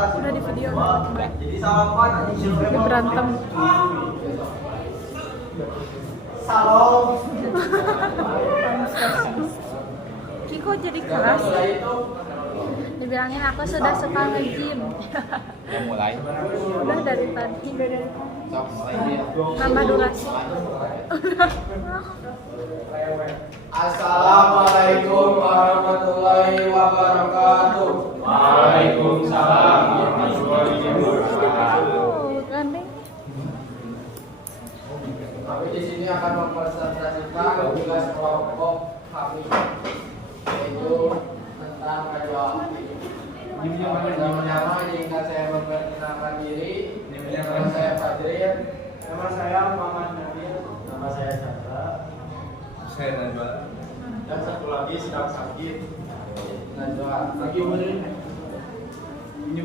Udah di video. Jadi salaman Dia berantem. Salam. Kiko jadi keras. Dibilangin aku sudah suka nge-gym. Mulai. Udah dari tadi. Sok mulai. Nambah durasi. Assalamualaikum warahmatullahi wabarakatuh. Waalaikumsalam warahmatullahi wabarakatuh. Gandeng. Kami di sini akan mempresentasikan tugas kelompok kami, yaitu tentang radioaktif. Pertama-tama izinkan saya memperkenalkan diri. Nama saya Fadril. Nama saya Muhammad Nabil. Nama saya Chandra. Saya Najwa. Dan satu lagi sedang sakit. Najwa. Lagi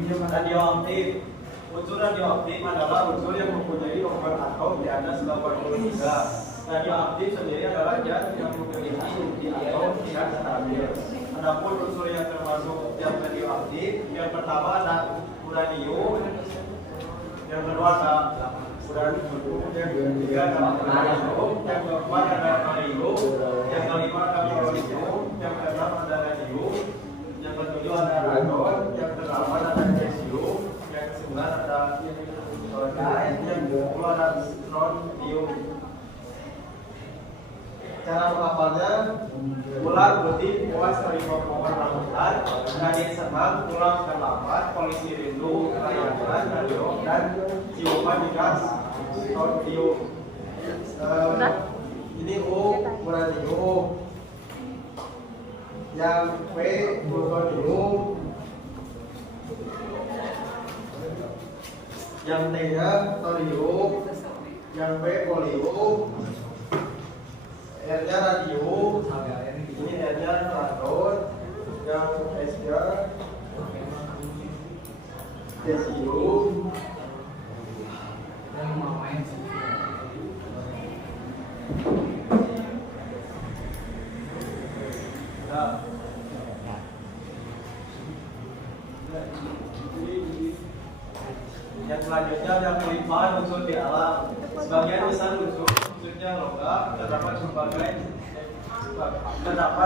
radioaktif. Unsur radioaktif adalah unsur yang mempunyai nomor atom di atas 83. Radioaktif sendiri adalah zat yang memiliki inti atom tidak stabil. Adapun unsur yang termasuk zat radioaktif, yang pertama ada uranium, yang kedua ada uranium, yang ketiga ada plutonium, yang keempat ada barium, yang kelima ada polonium, yang keenam ada radium, yang ketujuh ada radon, yang kedelapan ada cesium, yang kesembilan ada yang ke-10 ada strontium. Cara menghafalnya: ular putih puas dari pohon rambutan, gading senang pulang terlambat, polisi rindu layangan radio dan ciuman di gas strontium. Ini U uranium, yang P plutonium, yang T nya thorium, yang P polium, R nya radium, ini R nya radon, yang S nya cesium, yang selanjutnya yang kelima unsur di alam. Sebagian besar unsurnya logam terdapat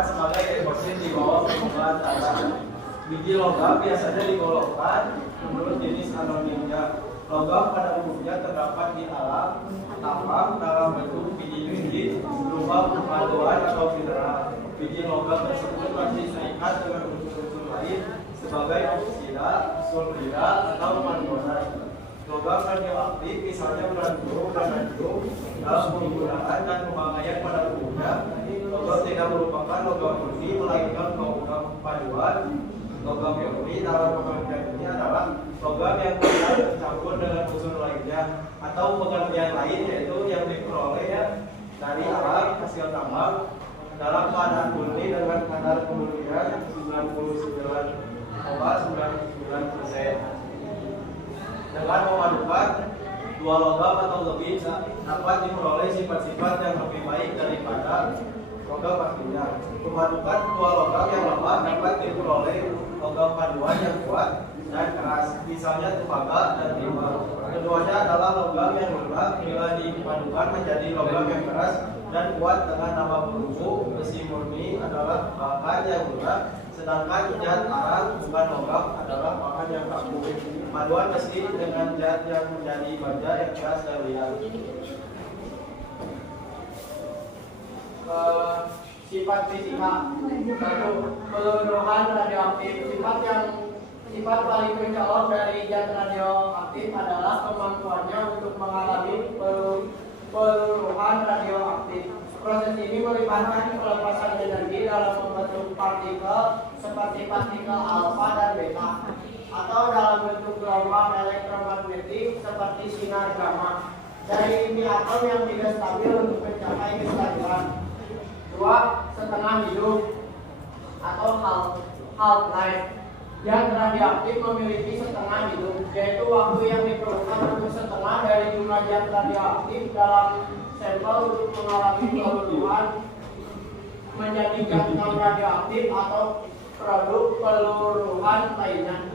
sebagai deposit di bawah permukaan tanah. Biji logam biasanya digolongkan menurut jenis anonimnya. Logam pada umumnya terdapat di alam tambang dalam bentuk biji-biji berupa perpaduan atau mineral. Biji logam tersebut masih terikat dengan unsur-unsur lain sebagai oksida, sulfida, atau karbonat. Logam radioaktif misalnya uranium dan radium dalam penggunaan dan pemakaian pada umumnya. Logam tidak merupakan logam murni melainkan logam paduan. Logam murni dalam pengertian ini adalah logam yang tidak tercampur dengan unsur lainnya, atau pengertian lain yaitu yang diperoleh dari alam hasil tambang dalam keadaan murni dengan kadar kemurnian 99,99%. Dengan memadukan dua logam atau lebih dapat diperoleh sifat-sifat yang lebih baik daripada logam aslinya. Memadukan dua logam yang lemah dapat diperoleh logam paduan yang kuat dan keras, misalnya tembaga dan timah. Keduanya adalah logam yang lunak bila dipadukan menjadi logam yang keras dan kuat dengan nama perunggu. Besi murni adalah bahan yang lunak, sedangkan zat arang bukan logam adalah bahan yang kaku. Paduan besi dengan zat yang menjadi baja yang keras dan liar. Sifat fisika. Satu, peluruhan radioaktif. Sifat paling mencolok dari zat radioaktif adalah kemampuannya untuk mengalami peluruhan radioaktif. Proses ini melibatkan pelepasan energi dalam membentuk partikel seperti partikel alfa dan beta, atau dalam bentuk gelombang elektromagnetik seperti sinar gamma dari inti atom yang tidak stabil untuk mencapai kestabilan. 2. Setengah hidup atau half-life. Zat radioaktif memiliki setengah hidup, yaitu waktu yang diperlukan untuk setengah dari jumlah zat radioaktif dalam sampel untuk mengalami peluruhan menjadi zat non radioaktif atau produk peluruhan lainnya.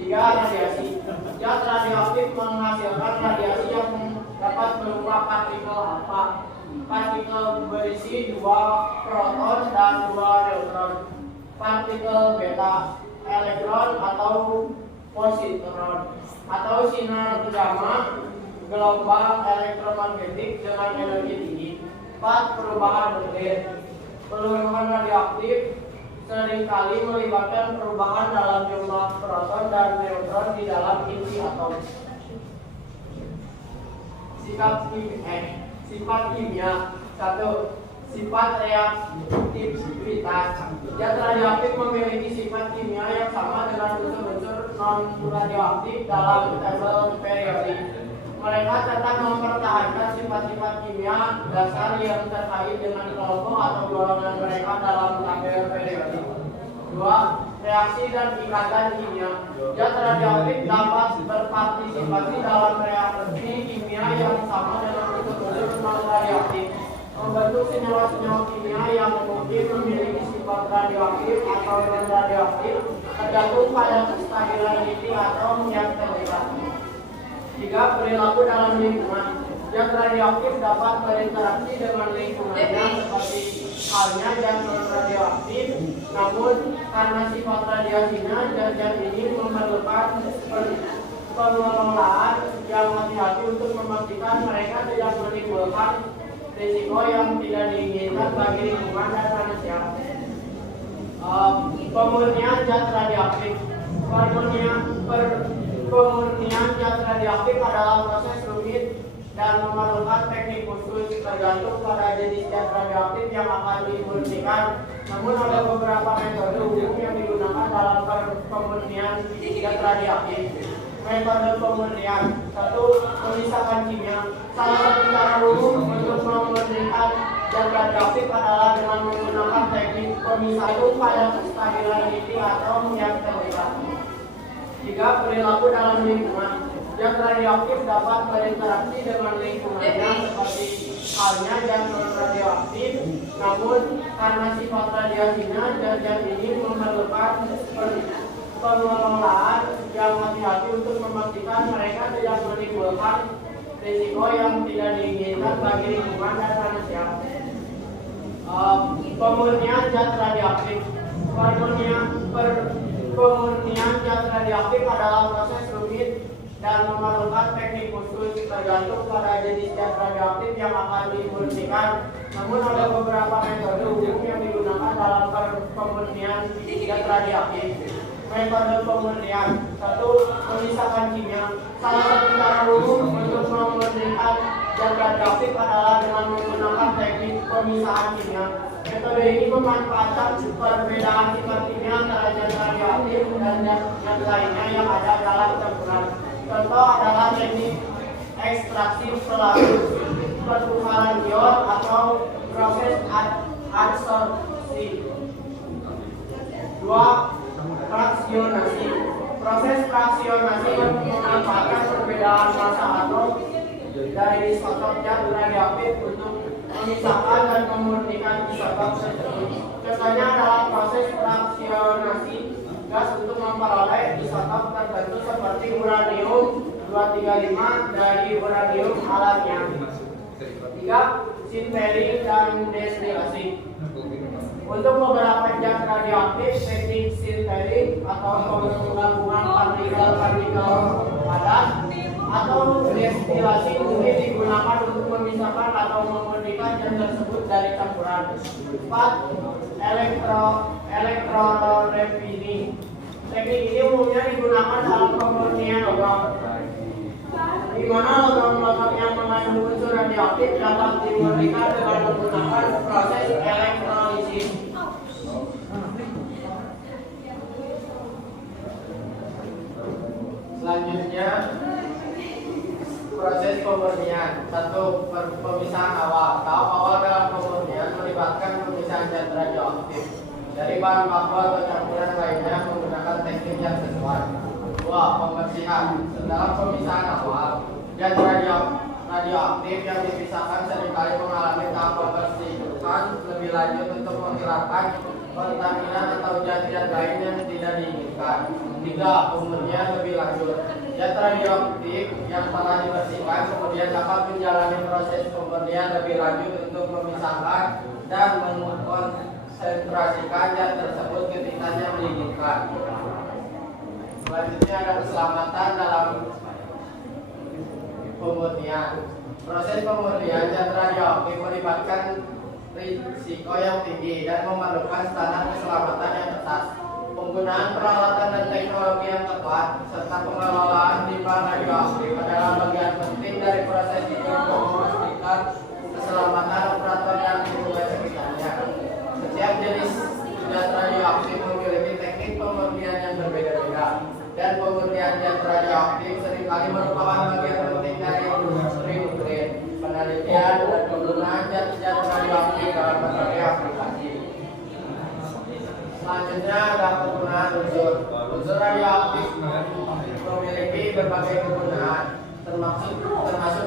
Tiga, radiasi. Zat radioaktif menghasilkan radiasi yang dapat berupa partikel alfa. Partikel berisi 2 proton dan 2 neutron. Partikel beta, elektron atau positron, atau sinar gamma, gelombang elektromagnetik dengan energi tinggi. 4. Perubahan nuklir. Perubahan radioaktif seringkali melibatkan perubahan dalam jumlah proton dan neutron di dalam inti atom. Sifat kimia. 1. Sifat reaktivitas. Zat radioaktif memiliki sifat kimia yang sama dengan unsur-unsur non-radioaktif dalam tabel periodik. Mereka tetap mempertahankan sifat-sifat kimia dasar yang terkait dengan kelompok atau golongan mereka dalam tabel periodik. 2. Reaksi dan ikatan kimia. Zat radioaktif dapat berpartisipasi dalam reaksi kimia yang sama dengan unsur-unsur non-radioaktif, membentuk senyawa-senyawa kimia yang mungkin memiliki sifat radioaktif atau non-radioaktif tergantung pada kestabilan inti atom yang terlibat. 3. Perilaku dalam lingkungan. Zat radioaktif dapat berinteraksi dengan lingkungannya seperti halnya zat non-radioaktif, namun karena sifat radiasinya, zat-zat ini memerlukan pengelolaan yang hati-hati untuk memastikan mereka tidak menimbulkan risiko yang tidak diinginkan bagi lingkungan dan manusia. Pemurnian zat radioaktif. Pemurnian zat radioaktif adalah proses rumit dan memerlukan teknik khusus tergantung pada jenis zat radioaktif yang akan dimurnikan. Namun ada beberapa metode umum yang digunakan dalam pemurnian zat radioaktif. Metode pemurnian. 1. Memisahkan kimia. Salah satu cara umum untuk memurnikan zat radioaktif adalah dengan menggunakan teknik pemisahan pada kestabilan inti atom yang terlibat. 3. Perilaku dalam lingkungan. Zat radioaktif dapat berinteraksi dengan lingkungannya seperti halnya zat non-radioaktif, namun karena sifat radiasinya, zat-zat ini memerlukan pengelolaan yang hati-hati untuk memastikan mereka tidak menimbulkan risiko yang tidak diinginkan bagi lingkungan dan manusia. Pemurnian zat radioaktif. Pemurnian zat radioaktif adalah proses rumit dan memerlukan teknik khusus tergantung pada jenis zat radioaktif yang akan dimurnikan. Namun ada beberapa metode umum yang digunakan dalam pemurnian zat radioaktif. Metode pemurnian. 1. Memisahkan kimia. Salah satu cara umum untuk memurnikan zat radioaktif adalah dengan menggunakan teknik pemisahan kimia. Metode ini memanfaatkan perbedaan sifat kimia antara zat radioaktif dan zat lainnya yang ada dalam campuran. Contoh adalah teknik ekstraksi melalui pertukaran ion atau proses adsorpsi. 2. Fraksionasi. Proses fraksionasi memanfaatkan perbedaan massa atom dari isotop zat radioaktif untuk memisahkan dan memurnikan isotop tersebut. Contohnya adalah proses fraksionasi gas untuk memperoleh isotop tertentu seperti uranium 235 dari uranium alamiah. 3. Sintering dan destilasi. Untuk beberapa zat radioaktif, teknik sintering atau penggabungan partikel-partikel padat atau destilasi mungkin digunakan untuk memisahkan atau memurnikan zat tersebut dari campuran. 4. Elektrorefining. Teknik ini umumnya digunakan dalam pemurnian logam, di mana logam-logam yang mengandung unsur radioaktif dapat dimurnikan dengan menggunakan proses elektrolisis. Selanjutnya proses pemurnian. 1. Pemisahan awal. Tahap awal dalam pemurnian melibatkan pemisahan zat radioaktif dari bahan baku atau campuran lainnya menggunakan teknik yang sesuai. 2. Pembersihan. Setelah pemisahan awal, zat radioaktif yang dipisahkan seringkali mengalami tahap pembersihan lebih lanjut untuk menghilangkan kontaminan atau zat-zat lain yang tidak diinginkan. 3. Pemurnian lebih lanjut. Zat radioaktif yang telah dibersihkan kemudian dapat menjalani proses pemurnian lebih lanjut untuk memisahkan dan mengkonsentrasikan zat tersebut ke titik yang diinginkan. Selanjutnya ada keselamatan dalam pemurnian. Proses pemurnian zat radioaktif melibatkan risiko yang tinggi dan memerlukan standar keselamatan yang ketat. Penggunaan peralatan dan teknologi yang tepat serta pengelolaan limbah radioaktif adalah bagian penting dari proses itu untuk memastikan keselamatan operator dan lingkungan sekitarnya. Setiap jenis zat radioaktif memiliki teknik pemurnian yang berbeda-beda, dan pemurnian zat radioaktif seringkali merupakan bagian penting dari industri nuklir, penelitian, dan penggunaan zat-zat radioaktif dalam berbagai aplikasi. Selanjutnya ada penggunaan unsur. Unsur radioaktif memiliki berbagai kegunaan, termasuk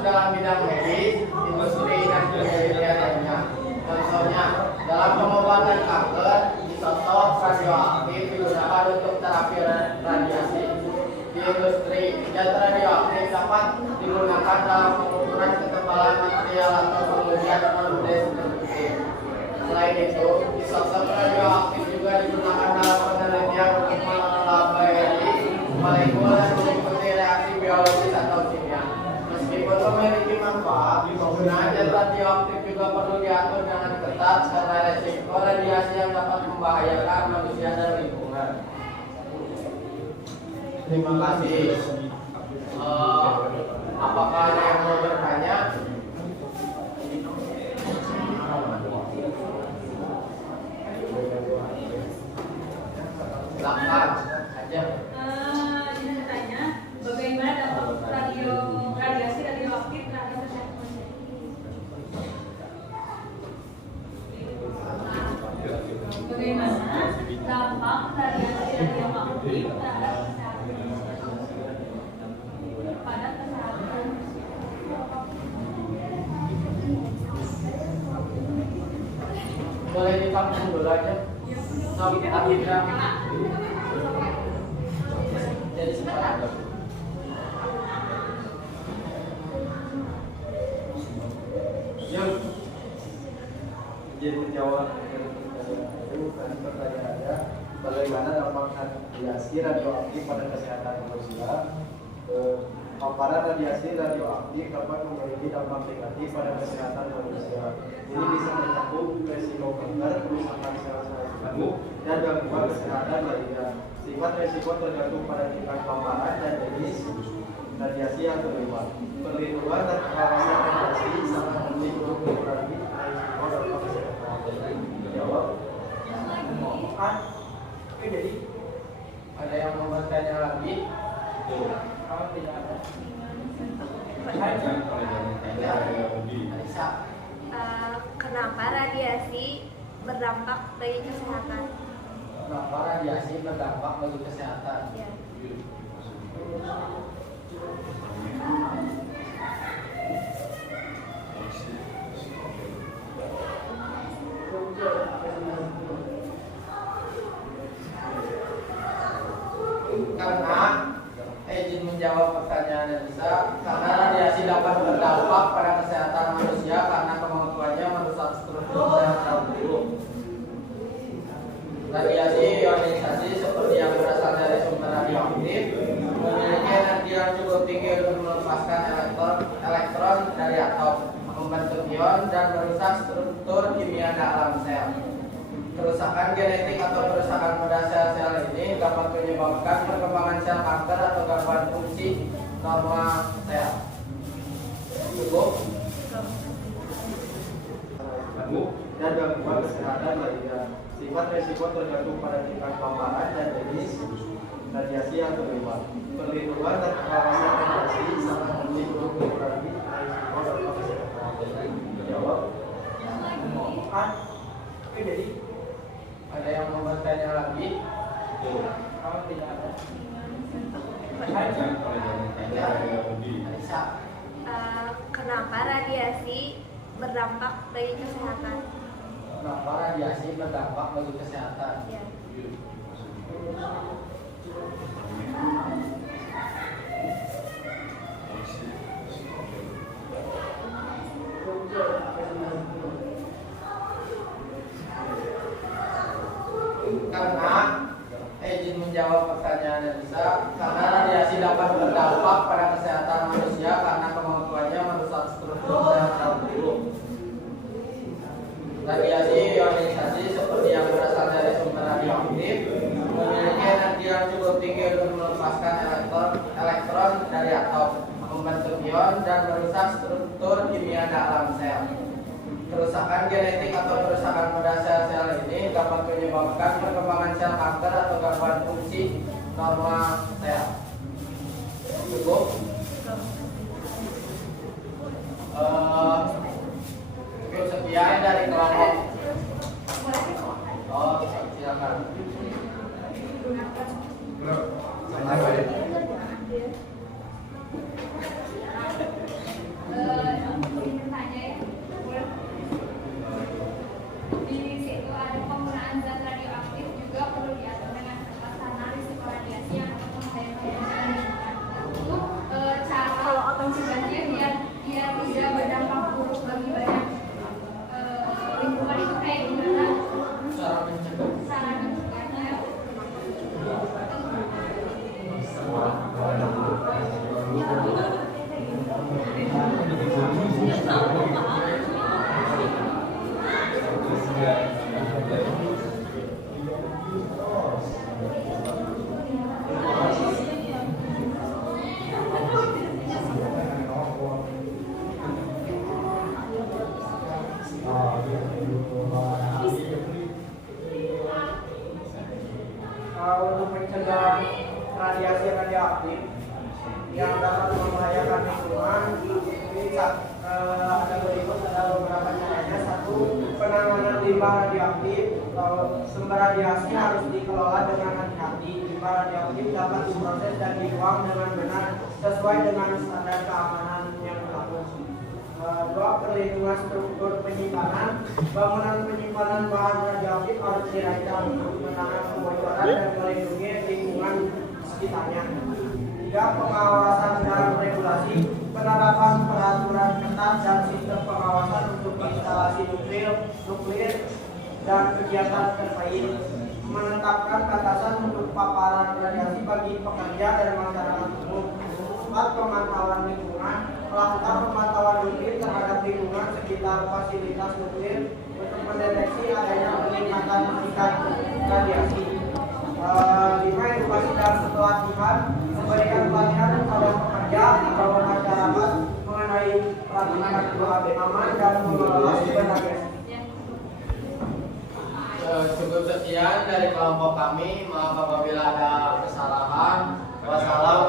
dalam bidang medis, industri, dan penelitian lainnya. Contohnya, dalam pengobatan kanker, isotop radioaktif digunakan untuk terapi radiasi. Di industri, zat radioaktif dapat digunakan dalam pengukuran ketebalan material atau pengujian non-destruktif. Selain itu, isotop radioaktif juga digunakan dalam penelitian untuk mengelola biologi, molekul, dan mengikuti reaksi biologis atau kimia. Meskipun memiliki manfaat, penggunaan zat radioaktif juga perlu diatur dengan ketat karena resiko radiasi yang dapat membahayakan manusia dan lingkungan. Terima kasih. Apakah ada yang mau bertanya? Silakan aja. Ingin bertanya, bagaimana dampak radiasi radioaktif terhadap kesehatan manusia? Bagaimana dampak radiasi radioaktif terhadap kesehatan pada kesehatan? Boleh ditampung dulu aja. Akhirnya jadi sekarang Izin menjawab pertanyaannya, bagaimana dampak radiasi radioaktif pada kesehatan manusia? Paparan radiasi radioaktif dapat memiliki dampak negatif pada kesehatan manusia. Ini bisa mencakup resiko kanker, kerusakan sel-sel tubuh, dan gangguan kesehatan lainnya. Sifat resiko tergantung pada tingkat paparan dan jenis radiasi yang terlibat. Perlindungan dan pengawasan radiasi sangat penting untuk mengurangi resiko dampak kesehatan. Jawab. Oke, jadi ada yang mau bertanya lagi? Kalau tidak ada. Aisyah. Kenapa radiasi berdampak bagi kesehatan? Kenapa radiasi berdampak bagi kesehatan? Ya. Karena izin menjawab pertanyaan Elisa, karena radiasi dapat berdampak pada kesehatan manusia karena kemampuannya merusak struktur sel tubuh. Radiasi ionisasi seperti yang berasal dari sumber radioaktif memiliki energi yang cukup tinggi untuk melepaskan elektron dari atom, membentuk ion, dan merusak struktur kimia dalam sel. Kerusakan genetik atau kerusakan pada sel-sel ini dapat menyebabkan perkembangan sel kanker atau gangguan fungsi normal sel. Cukup? Dan gangguan kesehatan lainnya. Sifat resiko tergantung pada tingkat paparan dan jenis radiasi yang terlibat. Perlindungan dan pengawasan radiasi sangat penting untuk mengurangi resiko dampak kesehatan. Jawab. Oke, jadi ada yang mau bertanya lagi? Kalau tidak ada. Aisyah. Kenapa radiasi berdampak bagi kesehatan? kenapa radiasi berdampak bagi kesehatan. Ya. Karena izin menjawab pertanyaan Elisa, karena radiasi dapat berdampak pada kesehatan manusia karena kemampuannya merusak struktur sel tubuh. Radiasi ionisasi seperti yang berasal dari sumber radioaktif memiliki energi yang cukup tinggi untuk melepaskan elektron dari atom, membentuk ion dan merusak struktur kimia dalam sel. Kerusakan genetik atau kerusakan pada sel-sel ini dapat menyebabkan perkembangan sel kanker atau gangguan fungsi normal sel. Cukup. Cukup sekian dari kelompok. Oh, silakan. Di situ ada penggunaan zat radioaktif juga perlu diatur dengan ketat karena risiko radiasi yang akan membahayakan lingkungan. Untuk cara mencegahnya biar tidak berdampak buruk bagi banyak lingkungan itu kayak gimana? Cara mencegah. Cara mencegahnya Untuk mencegah radiasi radioaktif yang dapat membahayakan lingkungan, ada berikut ada beberapa caranya. Satu, penanganan limbah radioaktif. Sumber radiasi harus dikelola dengan hati-hati. Limbah radioaktif dapat diproses dan dibuang dengan benar sesuai dengan standar keamanan yang berlaku. Dua, perlindungan struktur penyimpanan. Bangunan penyimpanan bahan radioaktif harus dirancang untuk menahan kebocoran dan melindungi lingkungan sekitarnya. Tiga, pengawasan dan regulasi. Penerapan peraturan ketat dan sistem pengawasan untuk instalasi nuklir dan kegiatan terkait. Menetapkan batasan untuk paparan radiasi bagi pekerja dan masyarakat umum. Empat, pemantauan lingkungan. Melakukan pemantauan rutin terhadap lingkungan sekitar fasilitas nuklir untuk mendeteksi adanya peningkatan tingkat radiasi. 5, edukasi dan pelatihan. Memberikan pelatihan kepada pekerja atau masyarakat mengenai peraturan aman dan mengelola sumber radiasi. Cukup sekian dari kelompok kami. Maaf apabila ada kesalahan. Wassalamualaikum